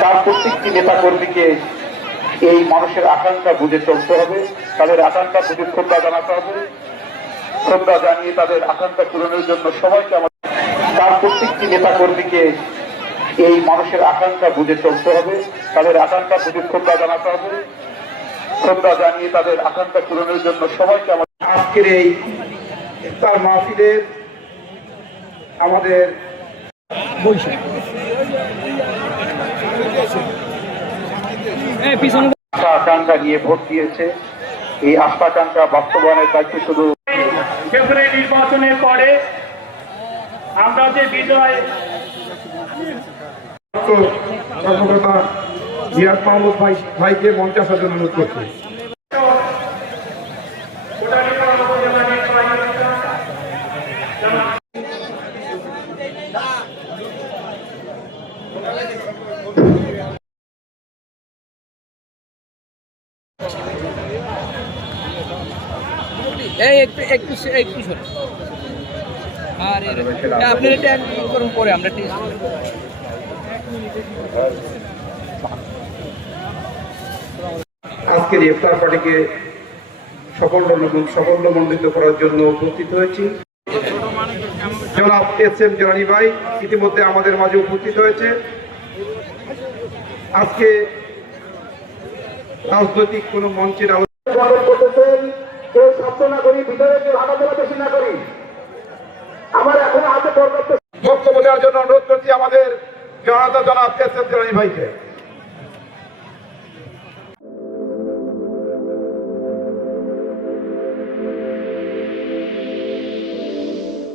তার প্রত্যেকটি নেতা কর্মীকে এই মানুষের আকাঙ্ক্ষা বুঝে চলতে হবে, তাদের আকাঙ্ক্ষা বুঝে শ্রদ্ধা জানাতে হবে, শ্রদ্ধা জানিয়ে তাদের আকাঙ্ক্ষা পূরণের জন্য সবাইকে আমাদের তার প্রত্যেকটি নেতা কর্মীকে এই মানুষের আকাঙ্ক্ষা বুঝে চলতে হবে, তাদের আকাঙ্ক্ষা বুঝে শ্রদ্ধা জানাতে হবে, শ্রদ্ধা জানিয়ে তাদের আকাঙ্ক্ষা পূরণের জন্য সবাইকে আমাদের আজকের এই ইফতার মাহফিলের আমাদের আশা আকাঙ্ক্ষা নিয়ে ভোট দিয়েছে। এই আশা আকাঙ্ক্ষা বাস্তবায়নের দায়িত্ব শুধু ফেব্রুয়ারি নির্বাচনের পরে আমরা যে বিজয় কর্মকর্তা রিয়াজ মাহমুদ ভাইকে মঞ্চে আসার জন্য অনুরোধ করছি। একটু একটু একটু আর আপনার এটা করুন পরে আমরা আজকের ইফতার পার্টিকে সাফল্যমণ্ডিত করার জন্য উপস্থিত হয়েছি। জনাব এস.এম. জলানী ভাই ইতিমধ্যে আমাদের মাঝে উপস্থিত হয়েছে। আজকে রাজনৈতিক কোন মঞ্চের বক্তব্য দেওয়ার জন্য অনুরোধ করছি আমাদের জনতা জনাব এস.এম. জলানী ভাইকে।